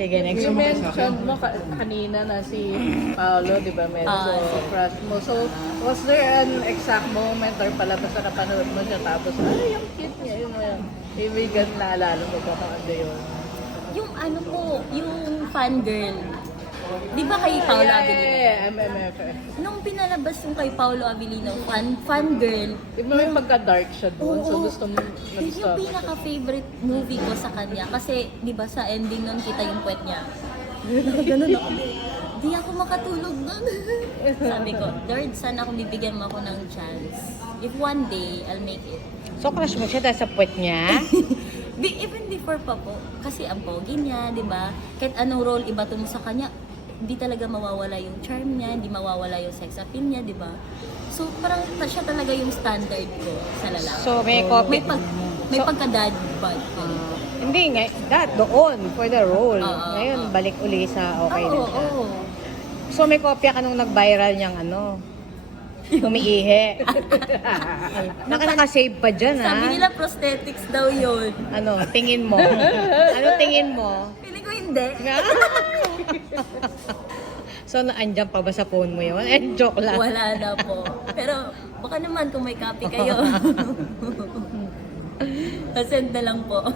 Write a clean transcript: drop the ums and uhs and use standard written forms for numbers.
Sige, next You one. mentioned mo kanina na si Paolo, di ba, medyo crush mo. So, was there an exact moment or palabas na napanood mo siya tapos, ay, yung cute niya, yun mo yung ibigan na alala mo ba kung ano yun? Yung ano po, yung fangirl. Di ba kay Paolo Abilino? MMFF. Nung pinalabas yung kay Paolo Abilino, fangirl. Di ba may pagka-dark siya doon? So, Oo. gusto mo Yun yung pinaka-favorite movie ko sa kanya. Kasi, di ba sa ending nun, kita yung puwet niya. Ganun ako. Di ako makatulog nun. Sabi ko, Lord, sana kung bibigyan mo ako ng chance. If one day, I'll make it. So, crush mo siya dahil sa puwet niya? Even before pa po, kasi ang pogi niya, di ba? Kahit anong role ibato mo sa kanya, hindi talaga mawawala yung charm niya, hindi mawawala yung sex appeal niya, di ba? So, parang siya talaga yung standard ko sa lalaki. So, may copy. May pagka-dad bod. Hindi nga, doon, for the role. Oo, Ngayon, balik uli sa okay na Oo, siya. oo. So, may kopya ka nung nag-viral niyang umiihi. Naka-save pa dyan, ha? Sabi nila prosthetics daw yun. Ano, tingin mo? Ano tingin mo? Feeling ko hindi. So, naandyan pa ba sa phone mo yun? Joke lang. Wala na po. Pero baka naman kung may copy kayo. Send na lang po.